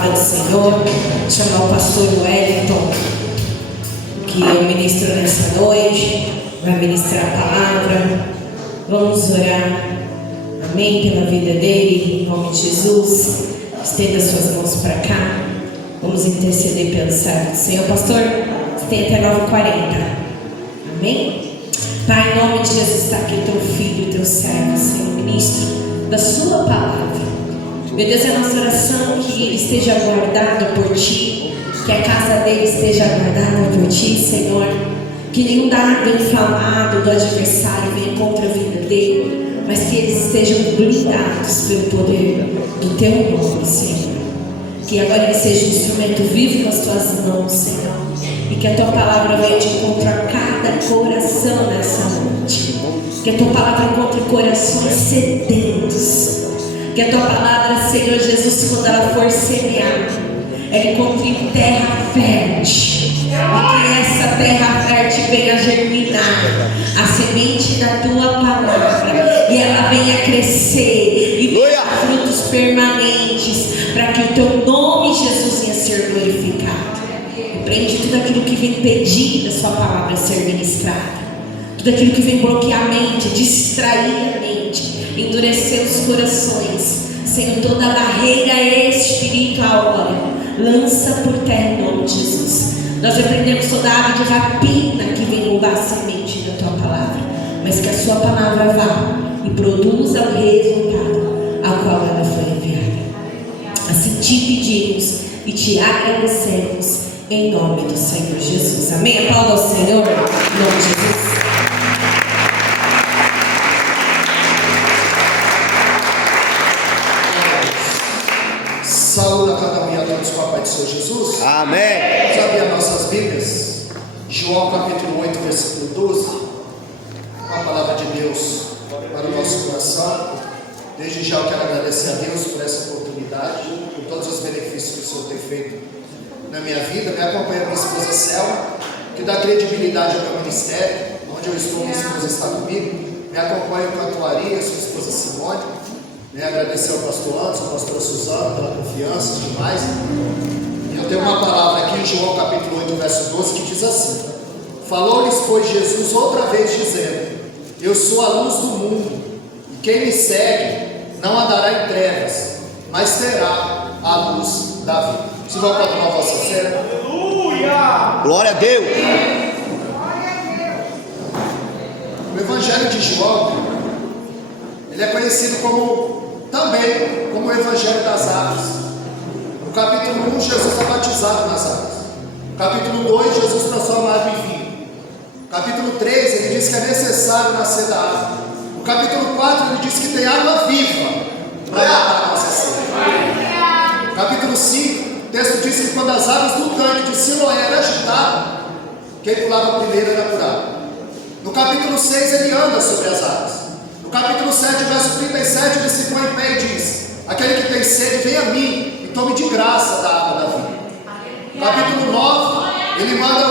palavra do Senhor, chamar o pastor Wellington, que eu ministro nessa noite, vai ministrar a palavra. Vamos orar, amém, pela vida dele, em nome de Jesus. Estenda suas mãos para cá, vamos interceder pelo servo do Senhor. Pastor, você tem até 9h40, amém? Pai, em nome de Jesus, está aqui teu filho, teu servo, Senhor, ministro da sua palavra. Meu Deus, é a nossa oração que ele esteja guardado por ti, que a casa dele esteja guardada por ti, Senhor, que nenhum dardo inflamado do adversário venha contra a vida dele, mas que eles estejam blindados pelo poder do teu nome, Senhor. Que agora ele seja um instrumento vivo nas tuas mãos, Senhor, e que a tua palavra venha de encontro a cada coração nessa noite. Que a tua palavra encontre corações sedentos. Que a tua palavra, Senhor Jesus, quando ela for semeada, ela encontre terra fértil. E que essa terra fértil venha germinar a semente da tua palavra. E ela venha crescer e venha dar frutos permanentes, para que o teu nome, Jesus, venha ser glorificado. Repreende tudo aquilo que vem pedir da sua palavra ser ministrada. Tudo aquilo que vem bloquear a mente, distrair a mente, endurecer os corações. Senhor, toda a barreira espiritual agora, lança por terra em nome de Jesus. Nós repreendemos toda a ave de rapina que vem roubar a semente da tua palavra, mas que a sua palavra vá e produza o resultado ao qual ela foi enviada. Assim te pedimos e te agradecemos em nome do Senhor Jesus. Amém? Aplauda ao Senhor em nome de Jesus. Saúde a cada um e a todos com a paz do Senhor Jesus. Amém. Vamos abrir as nossas Bíblias. João capítulo 8, versículo 12. Uma palavra de Deus para o nosso coração. Desde já eu quero agradecer a Deus por essa oportunidade, por todos os benefícios que o Senhor tem feito na minha vida. Me acompanha minha esposa Selma, que dá credibilidade ao meu ministério. Onde eu estou, minha esposa está comigo. Me acompanha o Cantuaria, sua esposa Simone. Agradecer ao pastor Anderson, ao pastor Suzano pela confiança e demais. E eu tenho uma palavra aqui em João capítulo 8, verso 12, que diz assim: falou-lhes, pois, Jesus outra vez, dizendo: eu sou a luz do mundo, e quem me segue não andará em trevas, mas terá a luz da vida. Se vai continuar a vossa cena. Aleluia! Glória a Deus! O Evangelho de João, ele é conhecido também como o Evangelho das Águas. No capítulo 1, Jesus é batizado nas águas. No capítulo 2, Jesus transforma a água em vinho. No capítulo 3, ele diz que é necessário nascer da água. No capítulo 4, ele diz que tem água viva para matar a nossa sede. No capítulo 5, o texto diz que quando as águas do tanque de Siloé eram agitadas, quem pulava primeiro era curado. No capítulo 6, ele anda sobre as águas. No capítulo 7, verso 37, ele se põe em pé e diz: aquele que tem sede, venha a mim e tome de graça da água da vida. No capítulo 9, ele manda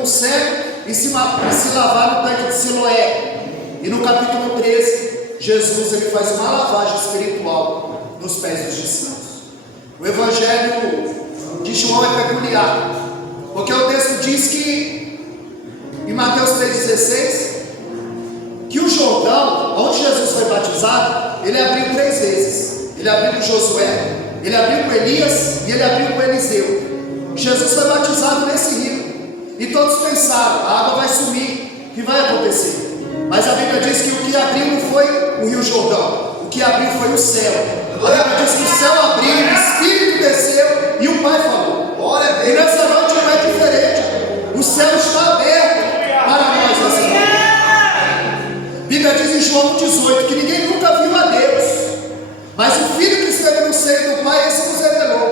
um cego e se lavar no tanque de Siloé. E no capítulo 13, Jesus ele faz uma lavagem espiritual nos pés dos discípulos. O Evangelho de João é peculiar, porque o texto diz que, em Mateus 3,16, que o Jordão, onde Jesus foi batizado, ele abriu 3 vezes. Ele abriu com Josué, ele abriu com Elias e ele abriu com Eliseu. Jesus foi batizado nesse rio. E todos pensaram: a água vai sumir, o que vai acontecer? Mas a Bíblia diz que o que abriu não foi o rio Jordão, o que abriu foi o céu. A Bíblia diz que o céu abriu, o Espírito desceu e o Pai falou. E nessa noite não é diferente. O céu está aberto para nós nessa noite. A Bíblia diz em João 18 que ninguém nunca viu a Deus, mas o Filho que esteve no seio do Pai, esse nos revelou.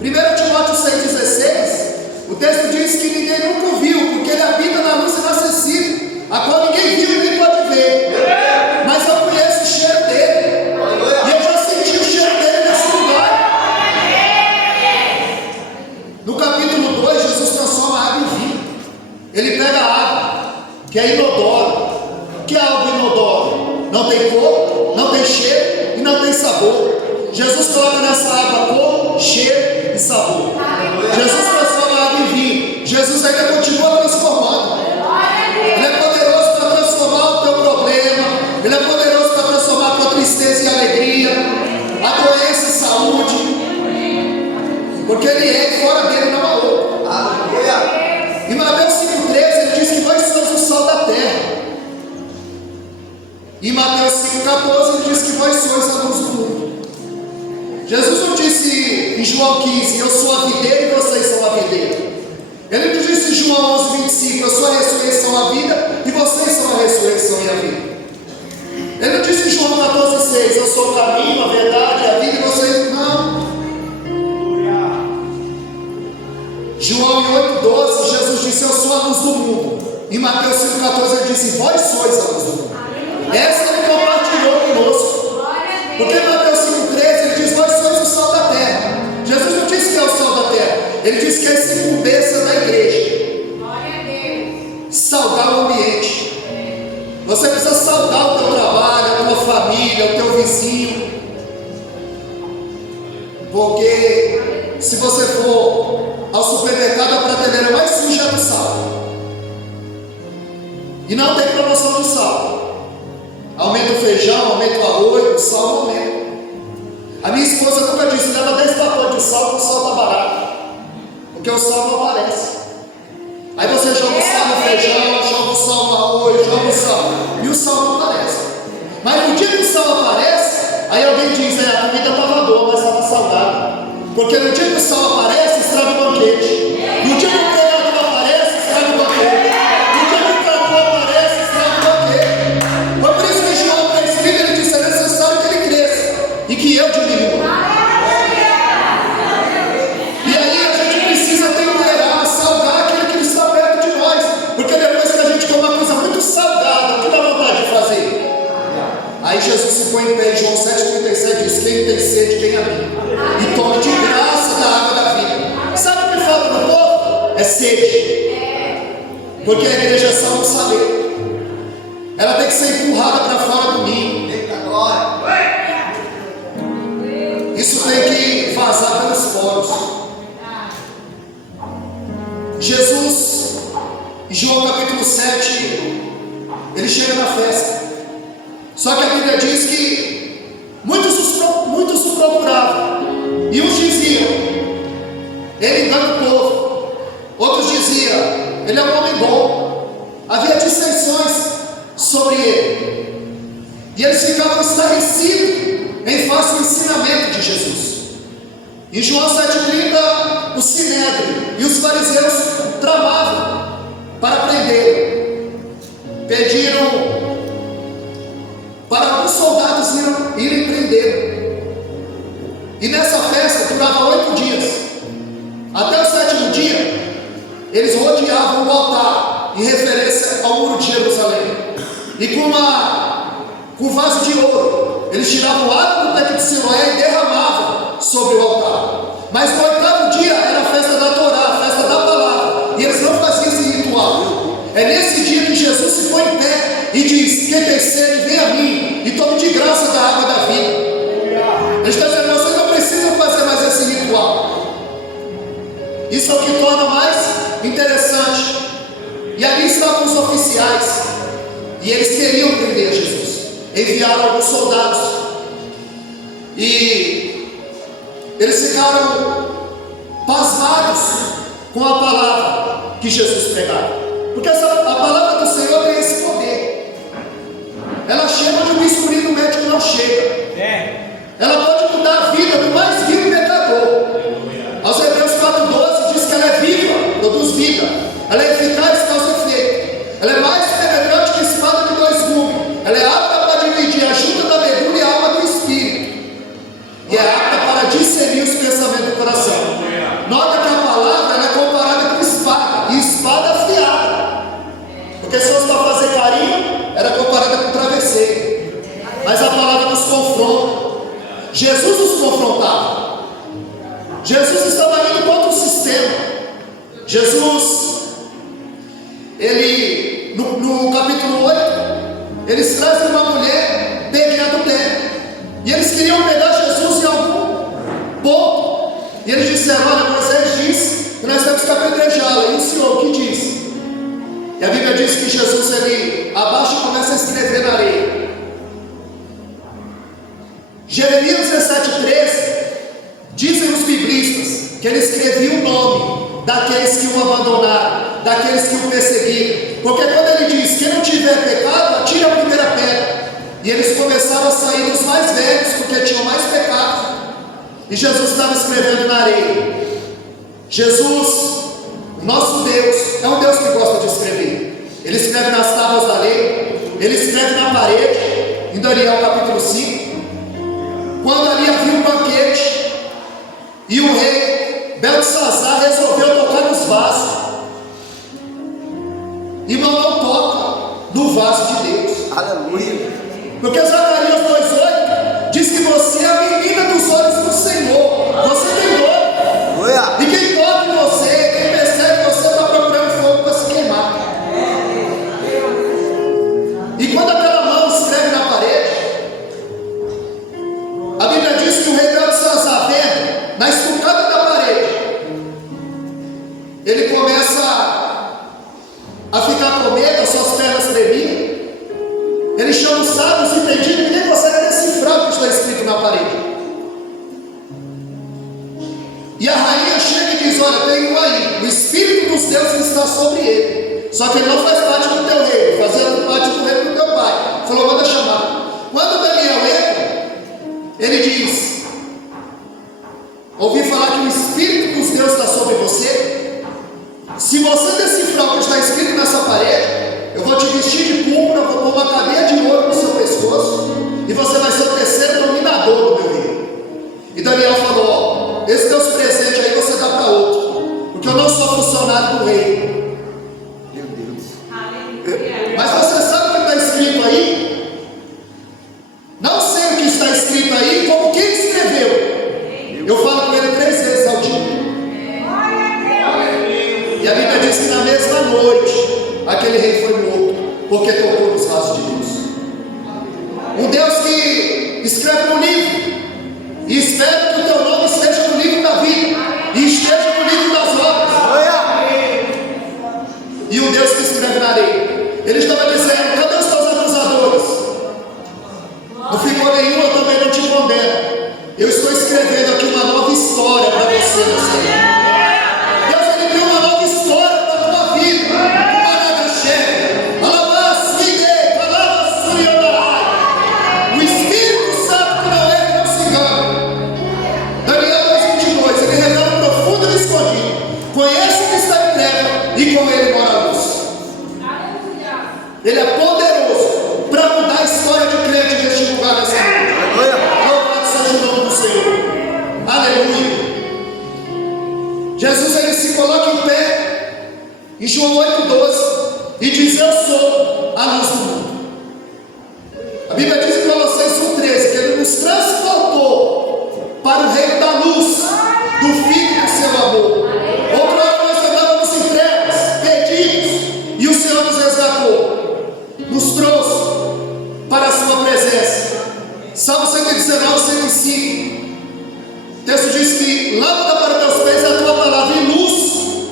1 Timóteo 6,16, o texto diz que ninguém nunca o viu, porque ele habita na luz inacessível, a qual ninguém viu nem pode ver. Mas eu conheço o cheiro dele, e eu já senti o cheiro dele nesse lugar. No capítulo 2, Jesus transforma a água em vinho. Ele pega a água, que é inodoro. Que é algo inodoro? Não tem cor, não tem cheiro e não tem sabor. Jesus coloca nessa água cor, cheiro Porque ele é e fora dele não há outro. Aleluia. Em Mateus 5,13 ele diz que vós sois o sal da terra. Em Mateus 5,14 ele diz que vós sois a luz do mundo. Jesus não disse em João 15, eu sou a videira e vocês são a videira. Ele não disse em João 11,25, eu sou a ressurreição, a vida e vocês são a ressurreição e a vida. Ele não disse em João 14,6, eu sou o caminho, a verdade, a vida e vocês não. João 8,12 Jesus disse, eu sou a luz do mundo. Em Mateus 5,14 ele disse, vós sois a luz do mundo. Essa ele compartilhou conosco. Porque em Mateus 5,13 ele diz, vós sois o sal da terra. Jesus não disse que é o sal da terra, ele disse que é a incumbência da igreja. Saudar o ambiente. Você precisa saudar o teu trabalho, a tua família, o teu vizinho. Porque se você for ao supermercado, a prateleira mais suja é do sal. E não tem promoção do sal. Aumenta o feijão, aumenta o arroz, o sal não aumenta. A minha esposa nunca disse, leva 10 pacotes de sal, porque o sal está barato. Porque o sal não aparece. Aí você joga o sal no feijão, joga o sal no arroz, joga o sal. E o sal não aparece. Mas no dia que o sal aparece, aí alguém diz, a comida estava boa, mas estava salgada. Porque no dia que o sal aparece, estraga o banquete. No dia que o criado não aparece, estraga o banquete. No dia que o trator aparece, estraga o banquete. Foi por isso que João 3,30 ele disse, é necessário que ele cresça e que eu diminua. E aí a gente precisa temperar, salgar aquilo que está perto de nós. Porque depois que a gente come uma coisa muito salgada, o que dá vontade de fazer? Aí Jesus se põe em pé, João 7,37 diz, quem tem sede, tenha mim. E tome de graça da água da vida. Sabe o que falta no povo? É sede. Porque a igreja é só um saber. Ela tem que ser empurrada para fora do ninho. Isso tem que vazar pelos poros. Jesus, em João capítulo 7, ele chega na festa. Só que a Bíblia diz que muitos o procuravam. E uns diziam, ele engana o povo. Outros diziam, ele é um homem bom. Havia dissensões sobre ele. E eles ficavam estarrecidos em face do ensinamento de Jesus. Em João 7,30, o Sinédrio e os fariseus tramavam para prendê-lo. Pediram para alguns soldados irem prendê-lo. E nessa festa durava 8 dias. Até o 7º dia, eles rodeavam o altar, em referência ao muro de Jerusalém. E com vaso de ouro, eles tiravam água do teto de Siloé e derramavam sobre o altar. Mas no 8º dia era a festa da Torá, a festa da palavra. E eles não faziam esse ritual. É nesse dia que Jesus se põe em pé e diz, quem tem sede, vem a mim e tome de graça da água da vida. Ele está dizendo, vocês não precisam fazer mais esse ritual. Isso é o que torna mais interessante. E ali estavam os oficiais, e eles queriam prender Jesus. Enviaram alguns soldados, e eles ficaram pasmados com a palavra que Jesus pregava. Porque a palavra do Senhor tem esse poder. Ela chega onde o bisturi do médico não chega. Ela pode mudar a vida do mais vil pecador. Aos Hebreus 4,12 diz que ela é viva, produz vida. Ela é eficaz, causa efeito. Ela é mais penetrante que espada de 2 gumes. Ela é apta para dividir a junta da medula e a alma do espírito. E é apta para discernir os pensamentos do coração. Nota que a palavra ela é comparada com espada, e espada afiada. Porque se fosse para fazer carinho, era comparada com travesseiro. Mas a palavra nos confronta. Jesus nos confrontava. Jesus estava indo contra o sistema. Jesus, ele, no capítulo 8, eles trazem uma mulher pega em adultério. E eles queriam pegar Jesus em algum ponto. E eles disseram, olha, Moisés diz que nós temos que apedrejá-la. E o Senhor, o que diz? E a Bíblia diz que Jesus, ele abaixa e começa a escrever na areia. Jeremias 17,13, dizem os biblistas que ele escrevia o nome daqueles que o abandonaram, daqueles que o perseguiram. Porque quando ele diz: quem não tiver pecado, atire a primeira pedra. E eles começaram a sair dos mais velhos, porque tinham mais pecado. E Jesus estava escrevendo na areia. Jesus, nosso Deus, é um Deus que gosta de escrever. Ele escreve nas tábuas da lei, ele escreve na parede, em Daniel capítulo 5. Quando ali havia um banquete, e o rei Beltesazar resolveu tocar nos vasos. Irmão, não toca no vaso de Deus. Aleluia. Porque Zacarias 2,8 diz que você é a menina dos olhos do Senhor. Você tem dor. Aleluia. E quem toca em você, quem percebe você, está procurando fogo para se queimar. E quando aquela mão escreve na parede, a Bíblia diz que o rei Beltesazar, vendo na estucada da parede, ele começa a ficar com medo, as suas pernas tremiam. Ele chama os sábios e entendidos, ninguém consegue decifrar o que está escrito na parede. E a rainha chega e diz: olha, tem um aí, o Espírito dos deuses está sobre ele, só que ele não faz parte do teu reino, fazendo parte do reino do teu pai. Falou: manda chamar. Quando Daniel entra, ele diz: ouvi falar que o Espírito dos deuses está sobre você. Se você decifrar o que está escrito nessa parede, eu vou te vestir de púrpura, vou pôr uma cadeia de ouro no seu pescoço, e você vai ser o terceiro dominador do meu reino. E Daniel falou: ó, esse teus presente aí você dá para outro, porque eu não sou funcionário do rei. Meu Deus. Mas você sabe o que está escrito aí? Não sei o que está escrito aí, como quem escreveu. Eu falo com ele 3 vezes ao dia. E a Bíblia diz que na mesma noite aquele rei foi morto, porque tocou nos vasos de Deus. Um Deus que escreve no livro, e espera que o teu nome esteja no livro da vida, e esteja no livro das obras. E um Deus que escreve na areia. Ele estava dizendo: cadê os teus acusadores? Não ficou nenhum, eu também não te condeno. Eu estou escrevendo aqui uma nova história para você, meu Senhor. Deus, ele tem uma nova história para a tua vida. O Espírito Santo que não é, não se engana. Daniel 2,22, ele revela o profundo e o escondido. Conhece o que está em treva e com ele mora a luz. Ele é poderoso para mudar a história de crente neste lugar nessa noite. Louvado seja o nome do Senhor. Aleluia. Jesus, ele se coloca em pé em João 8,12 e diz: eu sou a luz do mundo. A Bíblia diz em Colossenses 1,13 que ele nos transportou para o reino da luz, do Filho do seu amor. Outrora nós andávamos em trevas, perdidos, e o Senhor nos resgatou, nos trouxe para a sua presença. Salmo 119, 105. O texto diz que lâmpada para meus pés é a tua palavra e luz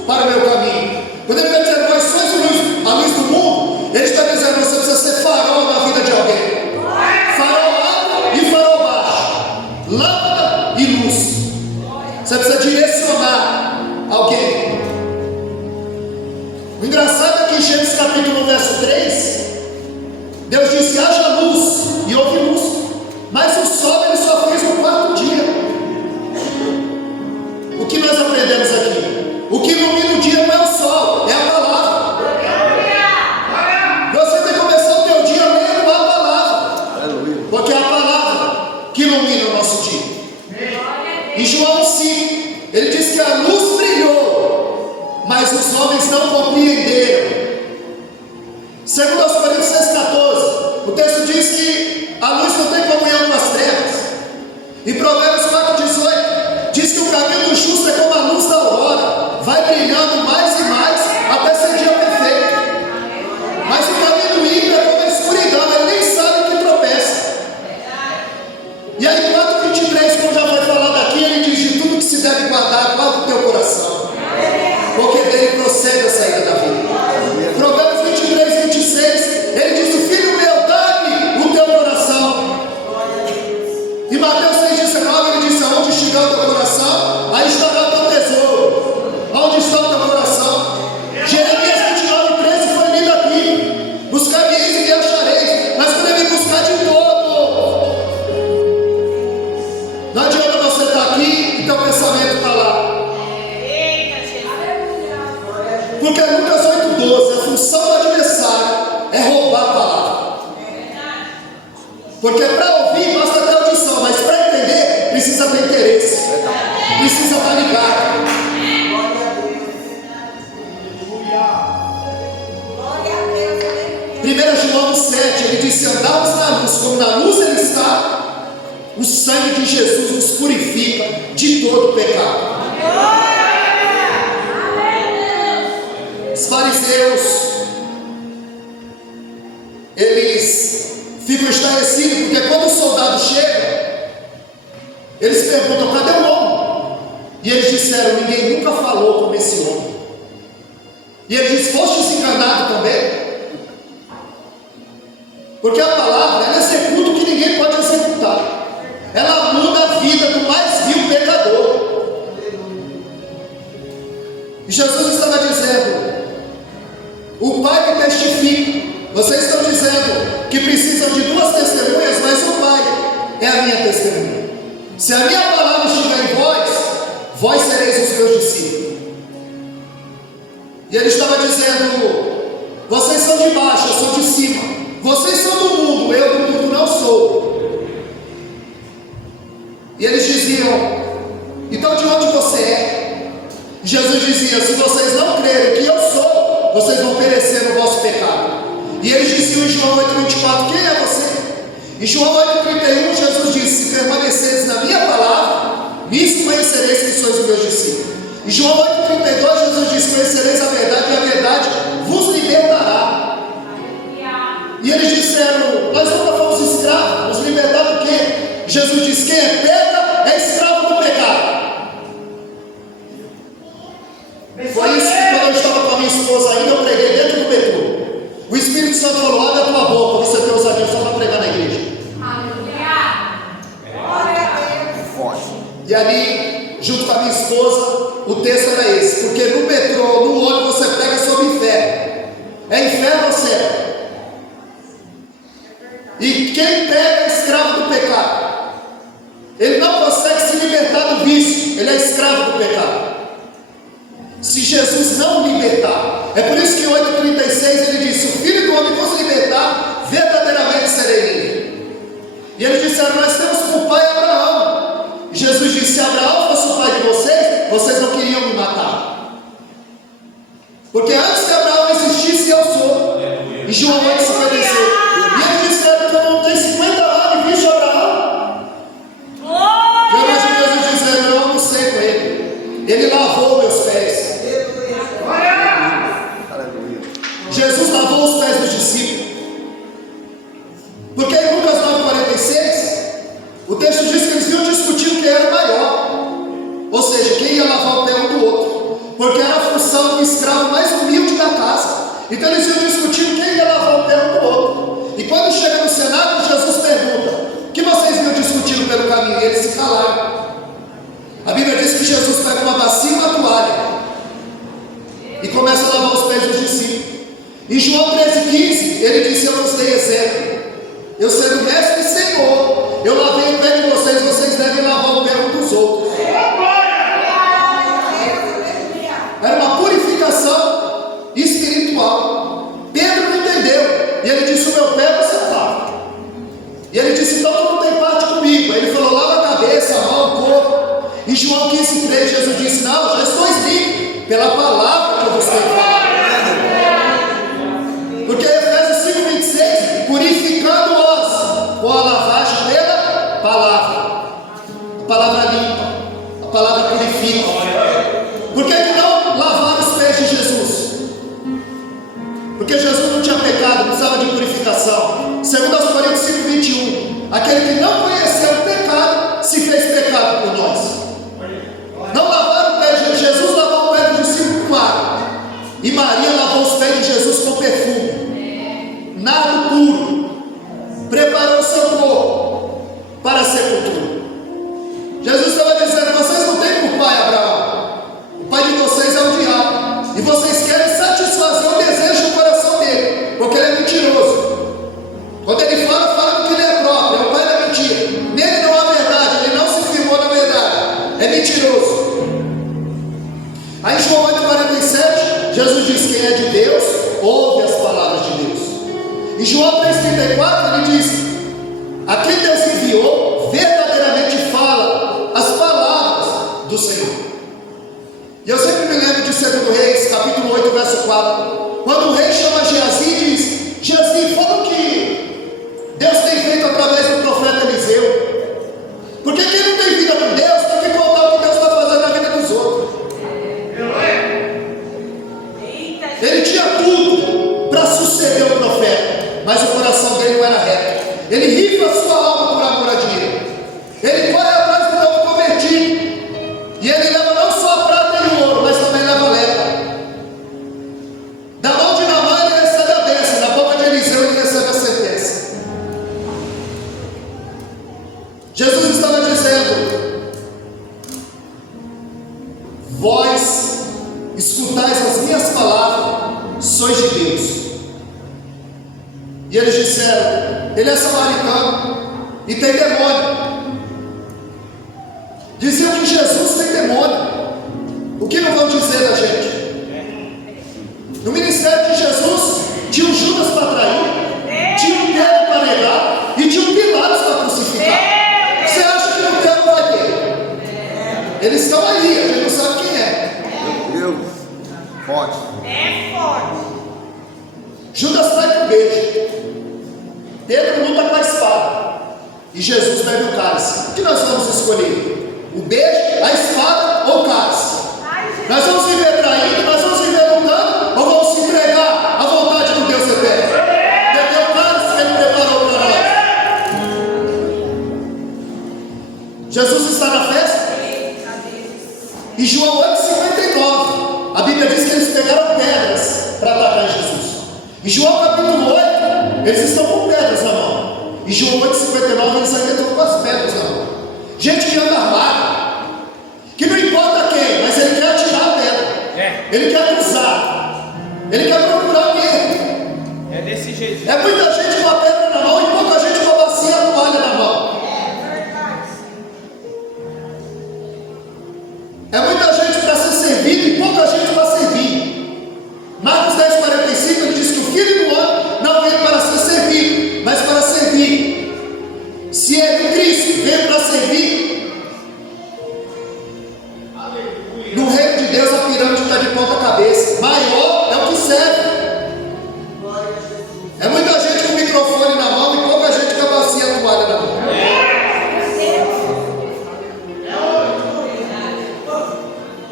para o meu caminho. Quando ele está dizendo: nós somos a luz do mundo, ele está dizendo: você precisa ser farol na vida de alguém. Farol alto e farol baixo, lâmpada e luz. Você precisa direcionar alguém. O engraçado é que em Gênesis capítulo 1, verso 3, Deus disse que haja luz, e houve luz. Mas o sol ele só fez no 4º dia. O que nós aprendemos aqui? O que ilumina o dia não é o sol, é a palavra. Você tem que começar o teu dia lendo a palavra, porque é a palavra que ilumina o nosso dia. Em João 5, ele diz que a luz brilhou, mas os homens não compreenderam. Segundo aos Coríntios 6,14, o texto diz que a luz não tem comunhão com as trevas. Em Provérbios 4,18 diz que o caminho do justo é como a luz da aurora, vai brilhando mais e mais até ser dia perfeito. Mas o caminho do ímpio é como a escuridão, ele nem sabe que tropeça. E aí 4,23, como já foi falado aqui, ele diz: de tudo que se deve guardar, guarda o teu coração, porque dele procede a saída da vida. Provérbios 23:26, ele diz: filho meu, dá-me o teu coração. E Mateus 6,19, ele diz: aonde estiver o teu coração, aí estará o teu tesouro. pensamento está lá. Porque Lucas 8,12, a função do adversário é roubar a palavra. Porque para ouvir basta ter audição, mas para entender precisa ter interesse, precisa estar ligado. 1 João 7, ele diz: se andarmos na luz, como na luz ele está, o sangue de Jesus nos purifica de todo pecado. Os fariseus, eles ficam estarrecidos, porque quando o soldado chega, eles perguntam: cadê o homem? E eles disseram: ninguém nunca falou como esse homem. E ele diz: fostes enganados também? Porque a palavra, ela executa o que ninguém pode executar. Ela muda a vida do mais vil pecador. E Jesus estava dizendo: o Pai que testifica. Vocês estão dizendo que precisam de 2 testemunhas, mas o Pai é a minha testemunha. Se a minha palavra estiver em vós, vós sereis os meus discípulos. E ele estava dizendo: vocês são de baixo, eu sou de cima. Vocês são do mundo, eu do mundo não sou. E eles diziam: então de onde você é? Jesus dizia: se vocês não crerem que eu sou, vocês vão perecer no vosso pecado. E eles diziam em João 8,24: quem é você? Em João 8,31 Jesus disse: se permaneceres na minha palavra, nisso conhecereis que sois os meus discípulos. Em João 8,32 Jesus disse: conhecereis a verdade e a verdade vos libertará. E eles disseram: nós nunca fomos escravos, nos libertar do quê? Jesus disse: quem é pega é escravo do pecado. Foi isso que quando eu estava com a minha esposa ainda, eu preguei dentro do metrô. O Espírito Santo falou: abre a tua boca, você tem ousadia só para pregar na igreja. E ali, junto com a minha esposa, o texto era esse: porque no metrô, no ônibus, você pega sobre inferno. É inferno ou céu? E quem pega é escravo do pecado. Ele não consegue se libertar do vício, ele é escravo do pecado. Se Jesus não libertar, é por isso que em 8,36 ele disse: o Filho do Homem fosse libertar, verdadeiramente serei livre. E eles disseram: nós temos por pai Abraão. E Jesus disse: se Abraão fosse o pai de vocês, vocês não queriam me matar. Porque antes que Abraão existisse, eu sou. Em João 8,56. E ele disse: que eu não tenho 50 anos e visto Abraão. Eu imagino Jesus dizendo: eu almocei com ele, ele lavou meus pés. Jesus lavou os pés dos discípulos. Porque em Lucas 9,46 o texto diz que eles iam discutir quem era o maior, ou seja, quem ia lavar o pé um do outro, porque era a função do escravo mais humilde da casa. Então eles iam discutir quem ia lavar o pé um do outro. E quando chega no cenáculo, Jesus pergunta: o que vocês vinham discutindo pelo caminho? E eles se calaram. A Bíblia diz que Jesus pega uma bacia e uma toalha e começa a lavar os pés dos discípulos. Em João 13,15 ele disse: eu vos dei exemplo, eu sendo mestre e senhor, eu lavei o pé de vocês, vocês devem lavar o pé um dos outros. Era uma purificação espiritual. Pedro não entendeu, e ele disse: o meu pé você lava. E ele disse: então tu não tem parte comigo. Ele falou: lava a cabeça, a mão, o corpo. Em João 15,3 Jesus disse: não, já estou limpo pela palavra que eu vos tenho falado. Porque Efésios 5,26, purificando-os com a lavagem pela palavra. A palavra limpa, a palavra purifica. Por que não lavaram os pés de Jesus? Porque Jesus não tinha pecado, precisava de purificação. Segundo aos Coríntios 5,21, aquele que não conheceu o pecado, se fez pecado por nós. Não lavaram o pé de Jesus. Jesus lavou o pé do discípulo com água, e Maria lavou os pés de Jesus com perfume, nardo puro, preparou o seu corpo para a sepultura. Jesus estava dizendo: vocês não têm por pai Abraão, o pai de vocês é o diabo, e vocês querem satisfazer o desejo do coração dele, porque ele é mentiroso. Quando ele fala do que ele é próprio, é o pai da mentira. Nele não há verdade, ele não se firmou na verdade. Aí em João 8,47, Jesus diz: quem é de Deus, ouve as palavras de Deus. Em João 3,34 ele diz: a quem Deus enviou, verdadeiramente fala as palavras do Senhor. E eu sempre me lembro de 2 Reis, capítulo 8, verso 4, quando o rei chama Geazi e diz: Geazi, fala o que Deus tem feito através do profeta Eliseu. Porque quem não tem vida com Deus tem que contar o que Deus está fazendo na vida dos outros. Ele tinha tudo para suceder o profeta, mas o coração dele não era reto. Ele rifa a sua alma por amor a dinheiro. Ele corre atrás do novo convertido, e ele leva não só a prata e o ouro, mas também leva a lepra. Da mão de Naamã ele recebe a bênção, na boca de Eliseu ele recebe a sentença. Jesus estava dizendo: vós escutais as minhas palavras, sois de Deus. E eles disseram: ele é samaritano e tem demônio. Diziam que Jesus tem demônio. O que não vão dizer da gente? No ministério de Jesus tinha um Judas para trair, tinha um Pedro para negar e tinha um Pilatos para crucificar. Você acha que não tem, não vai ter? Eles estão aí, a gente não sabe quem é. Meu Deus, forte. É forte. Judas trai com beijo, Pedro luta com a espada e Jesus bebe o cálice. O que nós vamos escolher? O beijo, a espada ou o cálice? Nós vamos viver traindo, nós vamos viver lutando, ou vamos se entregar à vontade do Deus eterno? Beber o cálice que ele preparou para nós. Jesus está na festa? Em João 8,59, a Bíblia diz que eles pegaram pedras para atacar Jesus. Em João capítulo 8, eles estão com pedras na mão. Em João 8,59, eles ainda estão com as pedras na mão. Gente que anda armado, que não importa quem, mas ele quer atirar a pedra, ele quer acusar, ele quer procurar o erro. É desse jeito. É muita gente com a pedra na mão e pouca gente com a bacia e a toalha na mão. É muita gente para ser servido e pouca gente para servir. Marcos 10,45 ele diz que o Filho do Homem não veio para ser servido, mas para servir. Se ele, Cristo, veio para servir, no reino de Deus a pirâmide está de ponta cabeça. Maior é o que serve. É muita gente com o microfone na mão e pouca gente com a bacia e a toalha na mão.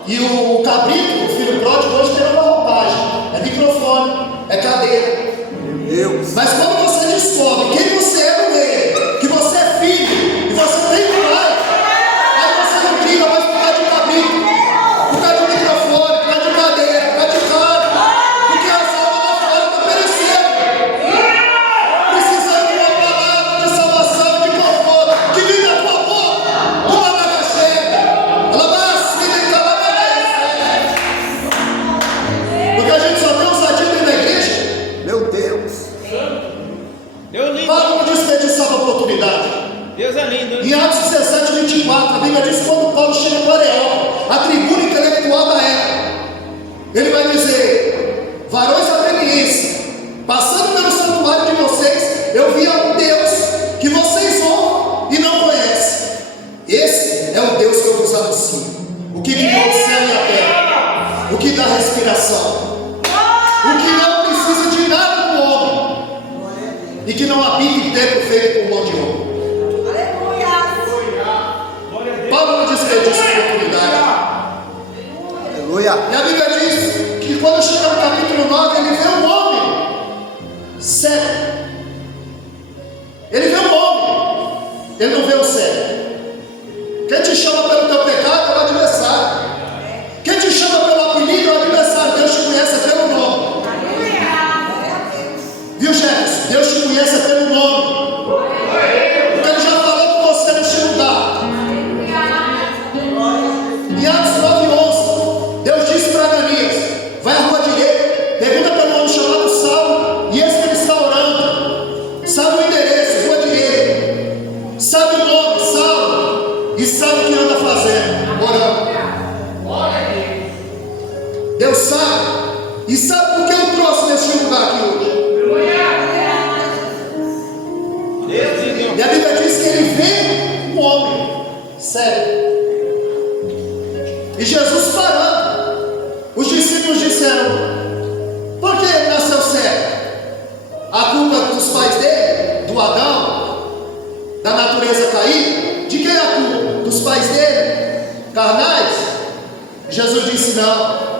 E o cabrito, o filho pródigo, hoje tem uma roupagem. É microfone, é cadeira. Meu Deus. Mas quando você descobre quem você é no reino, que você é filho, e você tem um pai, aí você não briga mais por causa de cabrito, por causa de microfone, por causa de cadeira, por causa de carro, porque as almas lá fora estão perecendo. Precisando de uma palavra de salvação, de conforto, que vem da tua boca, uma bagacheira. Ela vai assim, então ela merece. Porque a gente só tem ousadia dentro da igreja. Meu Deus. Deus lindo. Para não desperdiçar a oportunidade. Deus é lindo. Em Atos 17:24, a Bíblia diz que quando Paulo chega para Areópago, a tribuna intelectual da época, ele vai dizer: varões atenienses, passando pelo santuário de vocês, eu vi a um Deus que vocês honram e não conhecem. Esse é o Deus que eu vos anuncio, o que criou o céu e a terra, o que dá respiração, o que não precisa de nada do homem, e que não habita em templo feito por mão de homem. Paulo não desperdiça a oportunidade. Aleluia. E a Bíblia diz que quando chega no capítulo 9, ele vê um homem cego. Ele vê um homem, ele não vê o cego. Quem te chama pelo teu pecado é o adversário. Quem te chama pelo apelido é o adversário. Deus te conhece pelo nome. Viu, Jefferson? Deus te conhece pelo nome. Porque ele já falou com você neste lugar. Em Atos 9:11, Deus disse para Ananias: vai à rua direita, pergunta pelo homem chamado Saulo, e esse que ele está orando. Sabe o endereço, rua direita. Sabe o nome, Saulo, e sabe o que anda fazendo. E sabe por que eu trouxe nesse lugar aqui hoje? E a Bíblia diz que ele vê um homem cego. E Jesus parando, os discípulos disseram: por que ele nasceu cego? A culpa dos pais dele, do Adão, da natureza caída? De quem é a culpa? Dos pais dele, carnais? Jesus disse: não,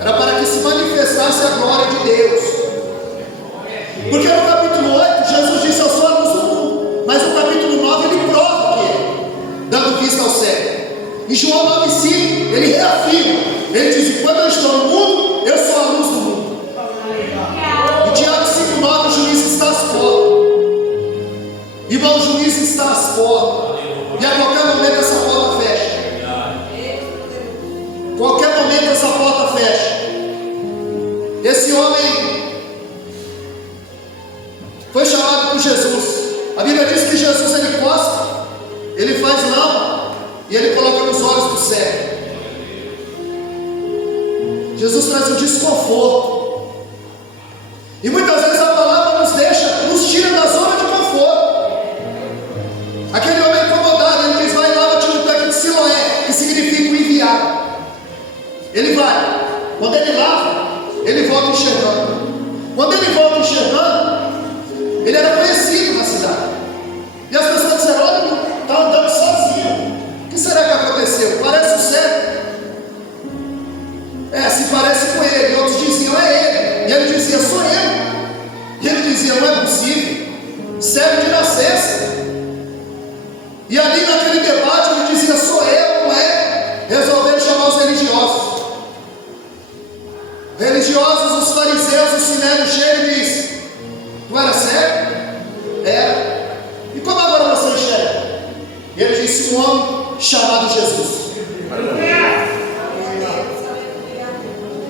era para que se manifestasse a glória de Deus. Porque no capítulo 8 Jesus disse: eu sou a luz do mundo. Mas no capítulo 9 ele prova que é, dando vista ao cego. Em João 9,5 ele reafirma, ele diz: quando eu estou no mundo, eu sou a luz do mundo. Em Tiago 5,9 o juiz está às portas. Irmão, o juiz está às portas. E a qualquer momento essa porta fecha. Qualquer momento essa porta fecha. Esse homem foi chamado por Jesus. A Bíblia diz que Jesus ele costa, ele faz lama e ele coloca nos olhos do cego. Jesus traz um desconforto. E muitas vezes a palavra nos deixa, nos tira da zona de conforto. Aquele homem incomodado, ele diz: vai lá, lava-te no tanque de Siloé, que significa o enviado. Ele vai. Quando ele lava, ele volta enxergando. Quando ele volta enxergando, ele era conhecido na cidade. E as pessoas disseram: olha, está andando sozinho. O que será que aconteceu? Parece o cego. Se parece com ele. E outros diziam: é ele. E ele dizia: sou eu. E ele dizia: não é possível. Cego de nascença. E ali naquele debate ele dizia: sou eu, não é? Resolveram chamar os religiosos. Religiosos, os fariseus, o sinédrio cheio, e diz: tu era cego? Era. E como agora você enxerga? E ele disse: um homem chamado Jesus.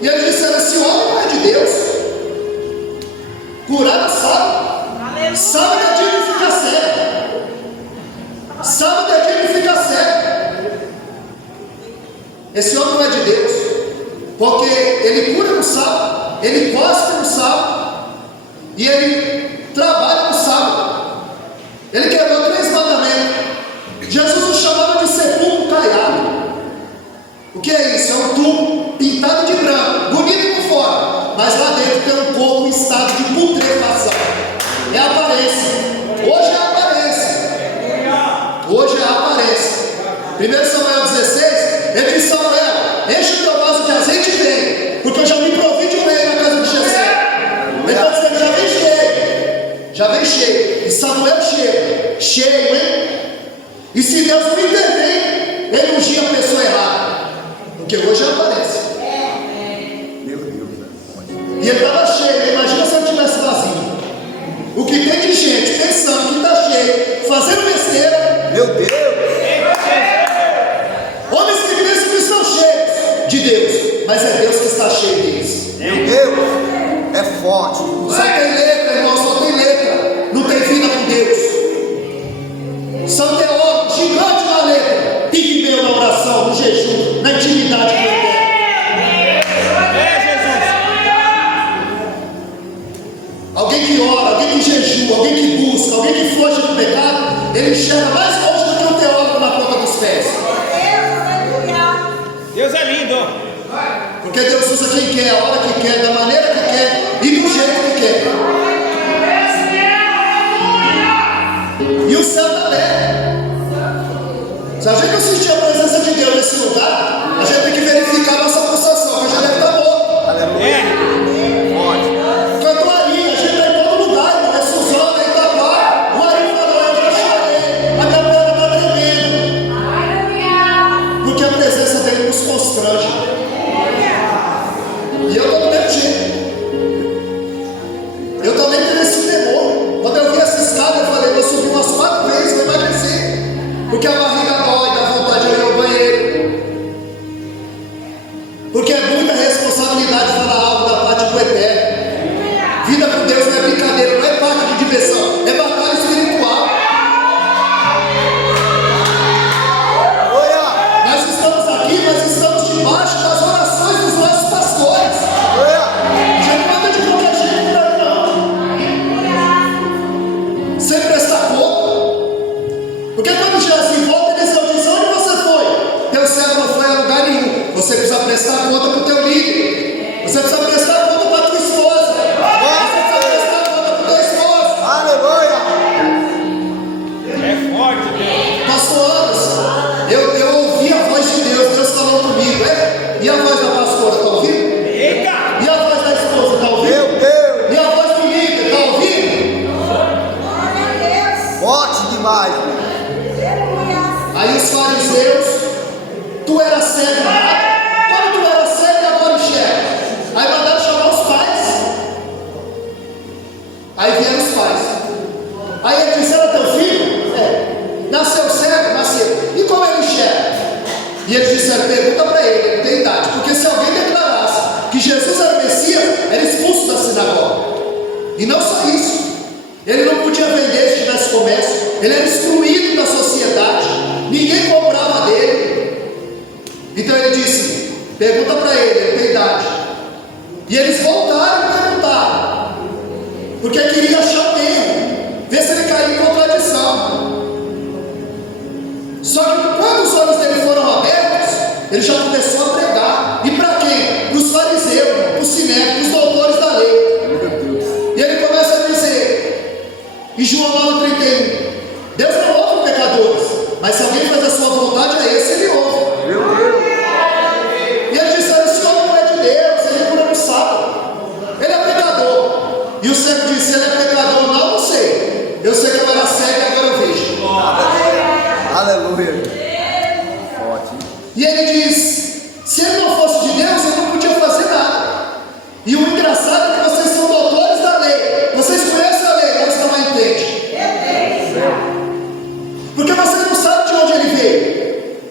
E ele disse: esse homem não é de Deus. Curar sabe. Sabe que dia ele fica cego. Sabe que dia ele fica cego. Esse homem não é de Deus. Porque ele cura no sábado, ele gosta no sábado, e ele trabalha no sábado. Ele quebrou 3 mandamentos. Jesus o chamava de sepulcro caiado. O que é isso? É um tubo pintado de branco, bonito por fora, mas lá dentro tem um corpo em estado de putrefação. É a aparência. Hoje é a aparência. Hoje é a aparência. 1 Samuel 16, ele diz: Samuel, enche o teu vaso de azeite e vem, porque eu já me provi de um rei na casa de Jessé. Então você já vem cheio. Já vem cheio. E Samuel cheio. Cheio, hein? E se Deus não intervém, ele ungia a pessoa errada. Porque hoje aparece. Meu Deus. E ele estava cheio. Imagina se ele estivesse vazio. O que tem de gente pensando que está cheio, fazendo besteira. Meu Deus. Homens que pensam que estão cheios de Deus, mas é Deus que está cheio deles. Meu Deus. É forte. Só tem letra, irmão, só tem letra. Não tem vida com Deus. São teólogos, gigante na letra, pigmeu na oração, no jejum, na intimidade com Deus. Alguém que ora, alguém que jejua, alguém que busca, alguém que foge do pecado, ele enxerga mais longe do que um teólogo na ponta dos pés. Deus é lindo. Porque Deus usa quem quer, a hora que quer, da maneira que quer e do jeito que quer. E o céu está alegre. Se a gente assistir a presença de Deus nesse lugar, a gente tem que verificar a nossa pulsação, que a gente deve estar morto. Aleluia. Forte. Cantoaria, a gente está em todo lugar, irmão. É Suzana, é Itapá. O Ari falou: eu já chorei, a minha perna está tremendo. Porque a presença dele nos constrange. E eu estou do mesmo jeito. Eu também tenho esse temor. Quando eu vi essa escada, eu falei: vou subir umas 4 vezes, vou emagrecer. Porque a barriga dói, dá vontade de ir ao banheiro. Porque é muita responsabilidade falar algo da parte do eterno. Vida com Deus não é brincadeira, não é parte de diversão, é batalha espiritual. Nós estamos aqui, mas estamos debaixo das orações dos nossos pastores. prestar conta para o teu líder. Você precisa prestar conta para a tua esposa. Você precisa prestar conta para o teu esposo. Aleluia. É forte, Deus. Pastor Anderson, eu ouvi a voz de Deus, Deus falando comigo. E a voz da pastora, está ouvindo? Eita! E a voz da esposa, está ouvindo? Meu Deus. E a voz do líder, está ouvindo? Forte demais. Aí os fariseus, tu era cego, quando tu era cego e agora enxerga. Aí mandaram chamar os pais. Aí vieram os pais. Aí ele disse: era teu filho? Nasceu cego? Nasceu. E como ele enxerga? E eles disseram: pergunta para ele tem idade. Porque se alguém declarasse que Jesus era o Messias, era expulso da sinagoga. E não só isso, ele não podia vender se tivesse comércio, ele era excluído da sociedade, ninguém comprava dele. Então ele disse: pergunta para ele tem idade. E eles voltaram e perguntaram, porque queria achar um erro, ver se ele caía em contradição. Só que quando os olhos dele foram abertos, ele já começou a pregar. E para quem? Para os fariseus, para os sinédrios, para os doutores da lei. E ele começa a dizer, em João 9,31, Deus não ouve pecadores, mas se alguém faz a sua vontade, a esse ele ouve. E ele disse: esse homem não é de Deus, ele cura no sábado, ele é pecador. E o cego disse: ele é pecador? Não sei, eu sei que eu era cego e agora eu vejo. Aleluia. Forte. E ele diz: se ele não fosse de Deus, ele não podia fazer nada. E o engraçado é que vocês são doutores da lei, vocês conhecem a lei, mas não a entendem. Porque vocês não sabem de onde ele veio.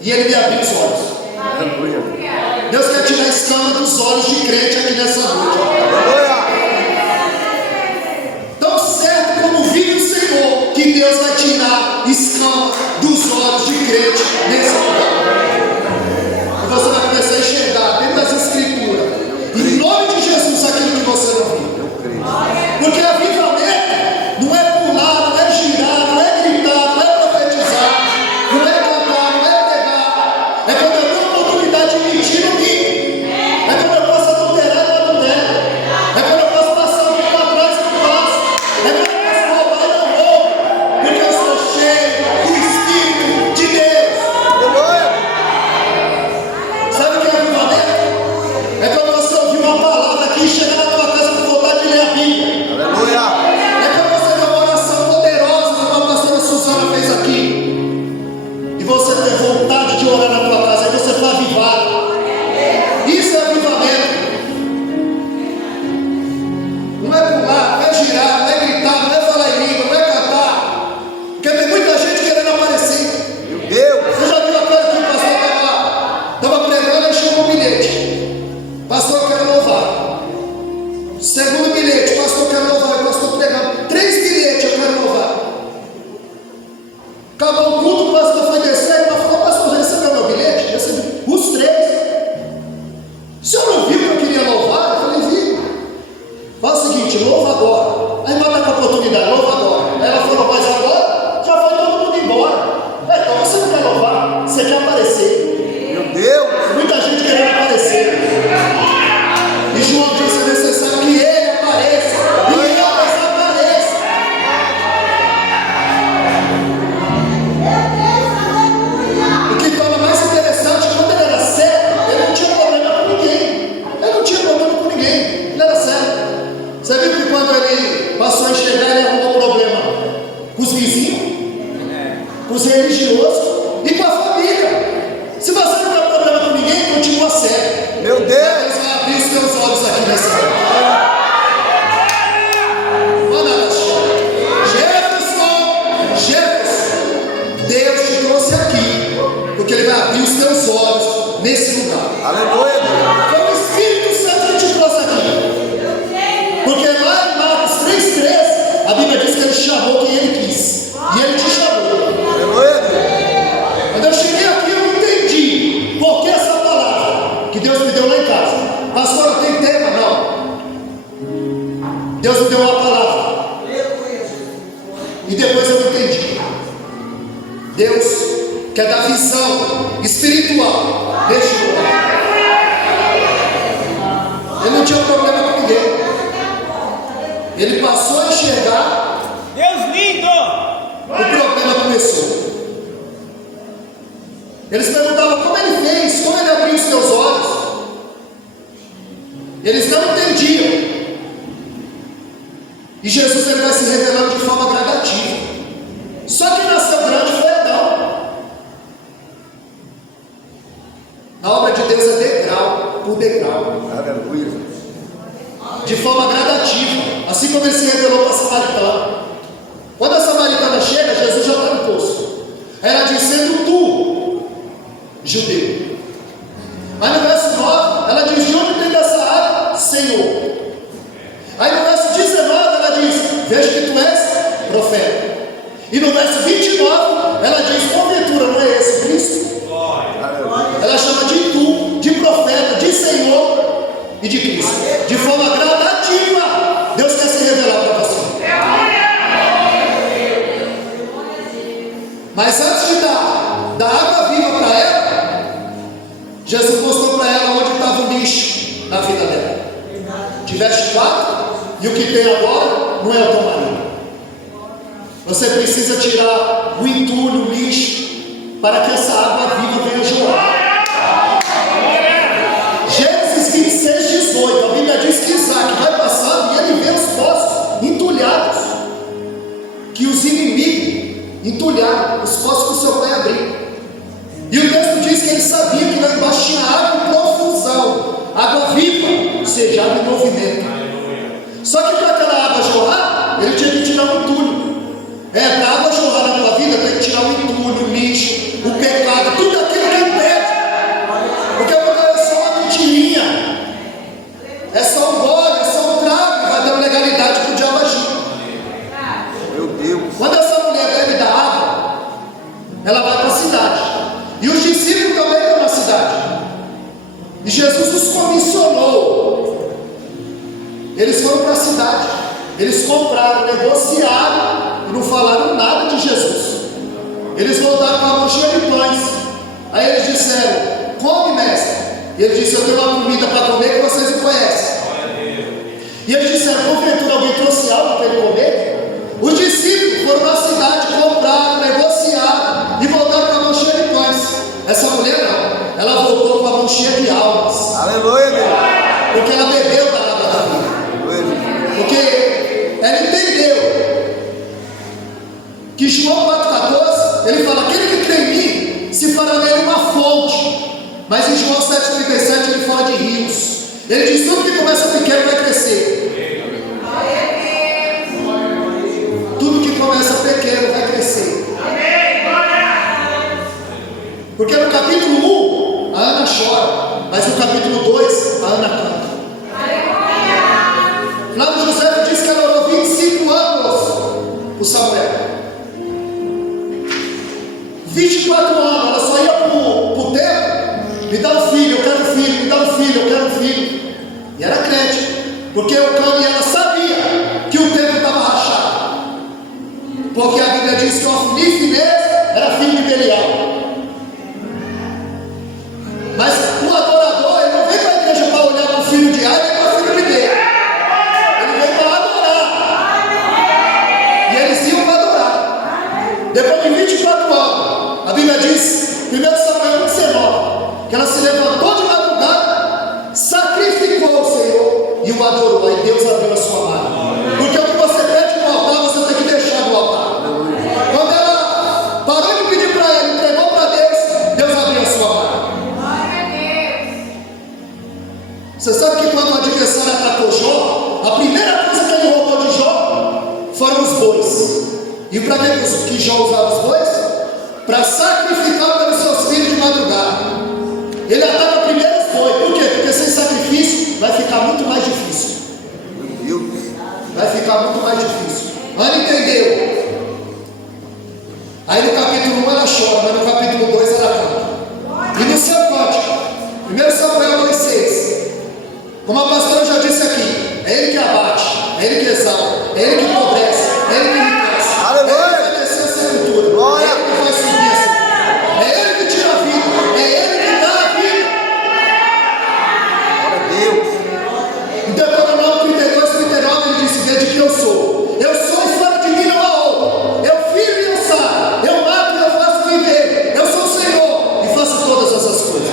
E ele me abriu os olhos. Deus quer tirar a escama dos olhos de crente aqui nessa noite. Tão certo como vive o Senhor, que Deus vai tirar escama dos olhos de crente nesse lugar. E você vai começar a enxergar dentro das escrituras, em nome de Jesus, aquilo que você não viu. Porque avivamento não é pular, não é girar, não é gritar, não é profetizar, não é cantar, não é pregar. É quando eu tenho a oportunidade de mentir, eu minto. É quando eu posso adulterar, eu adultero. É quando eu posso passar um pouco atrás, eu passo. É quando eu posso roubar, eu não roubo. Porque eu sou cheio do Espírito de Deus. Sabe o que é avivamento? É quando você ouvir uma palavra aqui e chegar na tua casa com vontade de ler a Bíblia. Aleluia. É quando você vê uma oração poderosa, como a pastora Suzana fez aqui, e você tem vontade de orar na tua casa, aí você foi avivado. Isso é avivamento. Não é pular, não é girar, não é gritar, não é falar em língua, não é cantar. Porque tem muita gente querendo aparecer. Meu Deus. Você já viu a coisa que o pastor estava pregando e chegou um bilhete: pastor, eu quero louvar. Segundo bilhete: pastor, eu quero louvar. O pastor pregando 3 bilhetes: eu quero louvar. Acabou o culto, o pastor foi descer e falou: pastor, já recebeu meu bilhete? Recebi os 3. O senhor não viu que eu queria louvar? Eu falei: vi. Fala o seguinte: louva agora. Aí mata com a oportunidade: louva agora. Aí ela falou: mas agora já foi todo mundo embora. Então você não quer louvar, você quer aparecer. Meu Deus. Muita gente querendo aparecer. E João disse: é necessário que ele apareça e que eu desapareça. O que torna mais interessante, quando ele era cego, ele não tinha problema com ninguém. Ele não tinha problema com ninguém. Ele era cego. Você viu que quando ele passou a enxergar, ele arrumou problema com os vizinhos, com os religiosos e com a família. Se você não tem problema com ninguém, continua cego. Meu Deus. Deus vai abrir os teus olhos aqui nessa hora. Jefferson, Deus te trouxe aqui, porque Ele vai abrir os teus olhos nesse lugar. Aleluia. Foi o Espírito Santo que te trouxe aqui. Porque lá em Marcos 3,13, a Bíblia diz que Ele chamou quem Ele quis. E Ele te chamou. Aleluia. Quando eu cheguei aqui, eu entendi por que essa palavra que Deus me deu lá em casa. Pastor, tem tema? Não. Deus me deu uma palavra. E depois eu entendi. Deus quer dar visão espiritual neste lugar. ele passou a enxergar, Deus lindo! o problema começou. Eles perguntavam como ele fez, como ele abriu os teus olhos. Eles não entendiam. E Jesus ele vai se revelando de forma gradativa. Só que nasceu grande foi Adão. A obra de Deus é degrau por degrau. Aleluia. De forma gradativa. Assim como ele se revelou para a samaritana. Quando a samaritana chega, Jesus já está no poço. Ela diz, sendo tu, judeu. Mas no verso 9, ela diz, de onde tem dessa água, Senhor? Aí no verso 19, ela diz, vejo que tu és profeta. E no verso 29, ela diz, porventura, não é esse Cristo? Ela chama de tu, de profeta, de Senhor e de Cristo. De forma gradativa, Deus quer se revelar para você. Mas antes de dar água viva para ela, Jesus mostrou para ela onde estava o lixo na vida dela. Tiveste 4 e o que tem agora não é o teu marido. Você precisa tirar o entulho, o lixo, para que essa água viva venha jorrar. Gênesis 26, 18, a Bíblia diz que Isaac vai passando e ele vê os poços entulhados, que os inimigos entulharam, os poços que o seu pai abriu. E o texto diz que ele sabia que lá embaixo tinha água em profusão, água viva, ou seja, água em movimento. Só que para aquela água jorrar, ele tinha que tirar o entulho. Para a água jorrar na tua vida, tem que tirar o entulho, o lixo, o pecado, tudo aquilo que impede. Porque o pecado é só uma mentirinha, é só um gole, é só um trago, vai dar legalidade para o diabo agir. Meu Deus. Quando essa mulher bebe da água, ela vai para a cidade. E os discípulos também estão na cidade. E Jesus os comissionou. Eles foram para a cidade. Eles compraram, negociaram e não falaram nada de Jesus. Eles voltaram com a mão cheia de pães. Aí eles disseram, come, mestre. E ele disse, eu tenho uma comida para comer que vocês não conhecem. E eles disseram, porventura alguém trouxe algo para ele comer? Os discípulos foram na cidade, compraram, negociaram e voltaram com a mão cheia de pães. Essa mulher não, ela voltou com a mão cheia de almas. Aleluia, Deus. Porque ela bebeu da água da vida. Porque ela entendeu que João 4,14 ele fala, aquele que crê em mim se fará nele uma fonte. Mas em João 7,37 ele fala de rios. Ele diz, tudo que começa pequeno vai crescer. Tudo que começa pequeno vai crescer. Porque no capítulo 1 a Ana chora, mas no capítulo 2 a Ana canta. Flávio José disse que ela orou 25 anos por Samuel. 24 anos, ela só ia para o templo, me dá um filho, eu quero um filho, me dá um filho, eu quero um filho. E era crente, porque o cão e ela sabia que o templo estava rachado. Porque a Bíblia diz que o Ofni e Finés era filho de Belial. Mas o adorador, ele não vem para a igreja para olhar para o filho de Ai, nem para o filho de Deus. Ele vem para adorar. E eles iam para adorar. Depois de 24 anos, a Bíblia diz, 1 Samuel 19, que ela se levantou de madrugada, sacrificou o Senhor e o adorou. Aí Deus abriu a sua mão. Porque o que você pede no altar, você tem que deixar no altar. Quando ela parou de pedir para ela, entregou para Deus, Deus abriu a sua mão. Você sabe que quando o adversário atacou Jó, a primeira coisa que ele roubou de Jó foram os bois. E para que Jó usava os bois? Para sacrificar pelos seus filhos de madrugada. Ele ataca primeiro os bois. Por quê? Porque sem sacrifício vai ficar muito mais difícil. Vai ficar muito mais difícil. Ana entendeu. Aí no capítulo 1 ela chora, mas no capítulo 2 ela canta. E no seu cântico, 1 Samuel 2,6. Como a pastora já disse aqui, é Ele que abate, é Ele que exalta, é Ele que empobrece, é Ele que enriquece, Aleluia. é Ele que vai descer a sepultura, Glória. é Ele que faz subir a sepultura, é Ele que tira a vida, é Ele que dá a vida. Glória a Deus. Em Deuteronômio 32, 39 ele disse, vede que eu sou. Eu sou e fora de mim não há outro. Eu firmo e eu saro. Eu mato e eu faço viver. Eu sou o Senhor e faço todas essas coisas.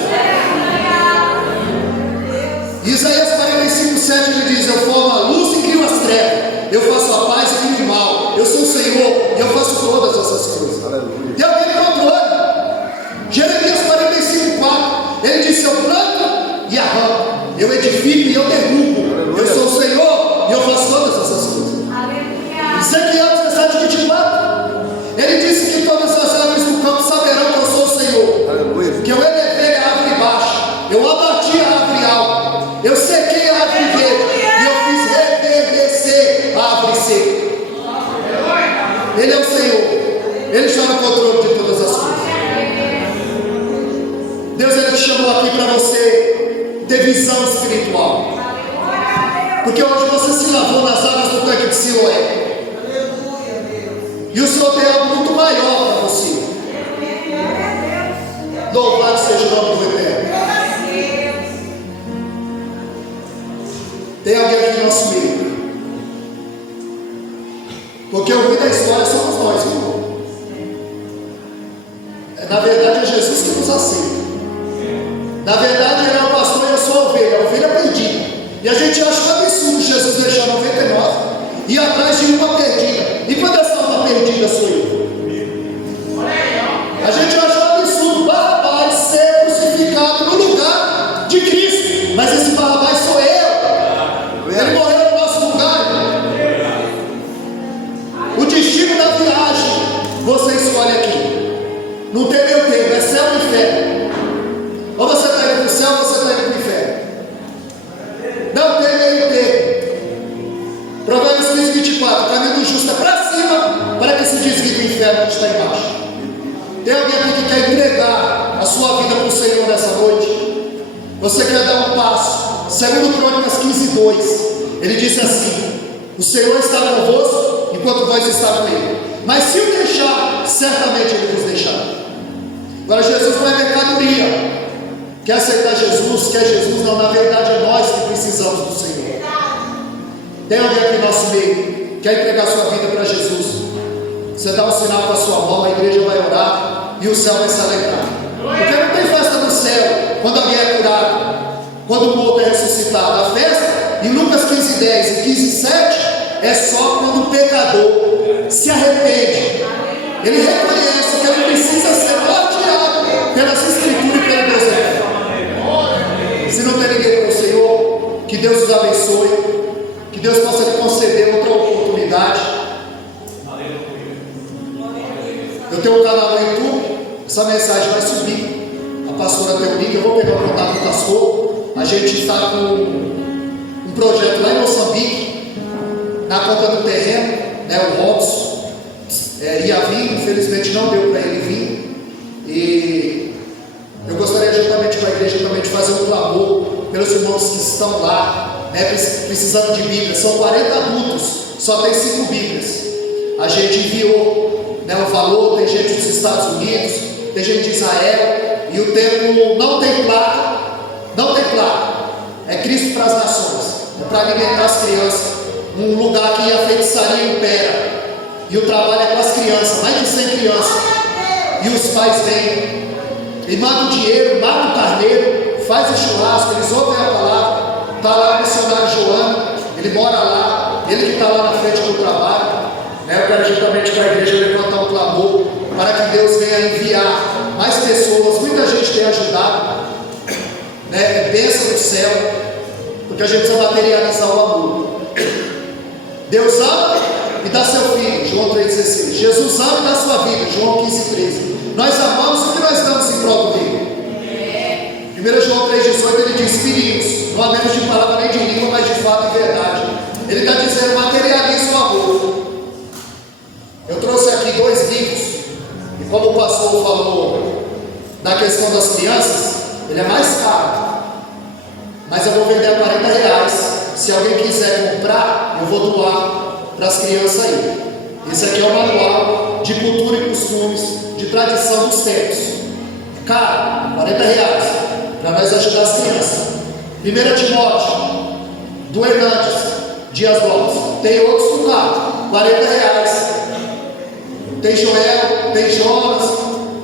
Isaías 45:7 ele diz: eu formo a luz e crio as trevas. Eu faço a paz e crio o mal. Eu sou o Senhor e eu faço todas essas coisas. Aleluia. Tem alguém que controle. Jeremias 45:4 ele disse: eu planto e arranco. Eu edifico e eu derrubo. Aleluia. Eu sou o Senhor e eu faço todas essas coisas. Ezequiel 17:24 ele disse que todas as árvores do campo saberão que eu sou o Senhor. Aleluia. Que eu elevei a árvore baixa, eu abati a árvore alta, eu sequei a árvore verde e eu fiz reverdecer a árvore seca. Ele é o Senhor, Ele está no controle de todas as coisas. Deus, Ele te chamou aqui para você ter visão espiritual, porque hoje você se lavou nas águas do tanque de Siloé, e o Senhor tem algo muito maior para você. Louvado seja o nome do Eterno. Tem alguém aqui no nosso meio, porque o fim da história somos nós, irmão. Na verdade é Jesus que nos aceita. Na verdade ele é o pastor e eu sou a ovelha perdida. E a gente acha um absurdo Jesus deixar 99 e ir atrás de uma perdida. E quando essa alma perdida sou eu? A gente acha um absurdo Barrabás ser crucificado no lugar de Cristo, mas esse Barrabás sou eu. Ele morreu no nosso lugar. O destino da viagem você escolhe aqui. Não tem meio termo, é céu ou inferno. Ou você está indo para o céu ou você está indo para o inferno. Não tem meio termo. Provérbios 15:24, o caminho do justo é para cima, para que se desvie do inferno que está embaixo. Tem alguém aqui que quer entregar a sua vida para o Senhor nessa noite? Você quer dar um passo? Segundo Crônicas 15:2, ele disse assim: o Senhor está convosco enquanto vós está com Ele, mas se o deixar, certamente Ele vos deixará. Agora Jesus não é mercadoria. Quer aceitar Jesus? Quer Jesus? Não, na verdade é nós que precisamos do Senhor. Tem alguém aqui no nosso meio, quer entregar sua vida para Jesus? Você dá um sinal com a sua mão, a igreja vai orar e o céu vai se alegrar. Porque não tem festa no céu quando alguém é curado, quando o morto é ressuscitado. A festa, em Lucas 15:10 e 15:7, é só quando o pecador se arrepende. Ele reconhece que ele precisa ser norteado pelas escrituras e pelo Deus eterno. Se não tem ninguém para o Senhor, que Deus os abençoe, que Deus possa lhe conceder outra oportunidade. Eu tenho um canal no YouTube, essa mensagem vai subir. A pastora tem o link, eu vou pegar o contato do pastor. A gente está com um projeto lá em Moçambique, na conta do terreno, né, o Robson ia vir, infelizmente não deu para ele vir. E eu gostaria juntamente com a igreja também de fazer um clamor pelos irmãos que estão lá, né, precisando de Bíblias. São 40 adultos, só tem 5 Bíblias. A gente enviou, né, o valor. Tem gente dos Estados Unidos, tem gente de Israel, e o templo não tem placa, é Cristo para as nações, é para alimentar as crianças, um lugar que a feitiçaria impera, e o trabalho é com as crianças, mais de 100 crianças, e os pais vêm, e mandam dinheiro, matam o carneiro, faz o churrasco, eles ouvem a palavra. Está lá o missionário Joana, ele mora lá, ele que está lá na frente do trabalho, né? Eu quero juntamente com a igreja levantar um clamor para que Deus venha enviar mais pessoas. Muita gente tem ajudado, né? É bênção do céu, porque a gente precisa materializar o amor. Deus ama e dá seu filho, João 3,16. Jesus ama e dá sua vida, João 15,13. Nós amamos o que nós damos em prol do reino. 1 João 3,18 ele diz: filhinhos, não há menos de palavra nem de língua, mas de fato e verdade. Ele está dizendo: materializa o amor. Eu trouxe aqui 2 livros, e como o pastor falou na questão das crianças, ele é mais caro, mas eu vou vender a R$40. Se alguém quiser comprar, eu vou doar para as crianças aí. Esse aqui é o manual de cultura e costumes, de tradição dos tempos. É caro, R$40, para nós ajudar as crianças. 1 Timóteo, do Hernandes, Dias Lopes. Tem outros no carro, R$40. Tem Joel, tem Jonas,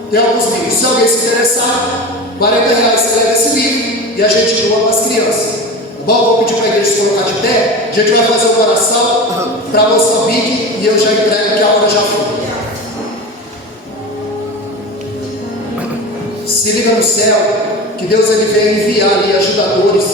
tem alguns livros. Se alguém se interessar, R$40 você leva esse livro e a gente doa para as crianças. Bom, vou pedir para a igreja se colocar de pé. A gente vai fazer uma oração para Moçambique e eu já entrego que a hora já foi. Se liga no céu, que Deus ele vem enviar ali ajudadores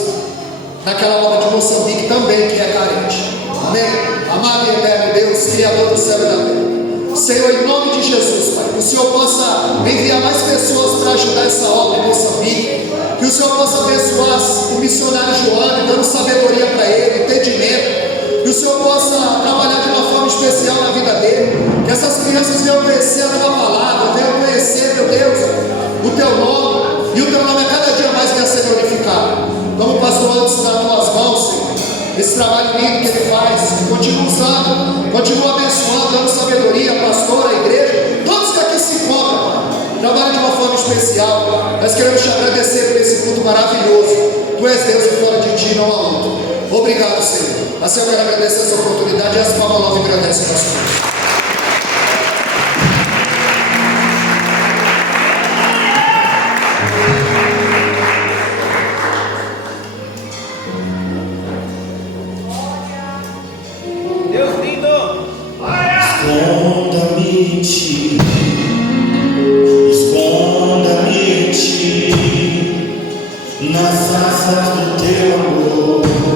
naquela obra de Moçambique também, que é carente. Amém? Amado e eterno Deus, Criador do céu e da terra. Senhor, em nome de Jesus, Pai, que o Senhor possa enviar mais pessoas para ajudar essa obra em Moçambique. Que o Senhor possa abençoar o missionário João, dando sabedoria para ele, entendimento. Que o Senhor possa trabalhar de uma forma especial na vida dele. Que essas crianças venham conhecer a Tua palavra, venham conhecer, meu Deus, o Teu nome. E o Teu nome a cada dia mais venha ser glorificado. Vamos, pastor, antes das Tuas mãos, Senhor. Esse trabalho lindo que ele faz, continua usando, continua abençoando, dando sabedoria, pastor, a igreja, todos que aqui se encontram, trabalham de uma forma especial. Nós queremos te agradecer por esse culto maravilhoso. Tu és Deus e fora de ti não há outro. Obrigado, Senhor. Assim eu quero agradecer essa oportunidade e as palmas novas agradecem, pastor. Esconda-me em ti, esconda-me em ti, nas asas do teu amor.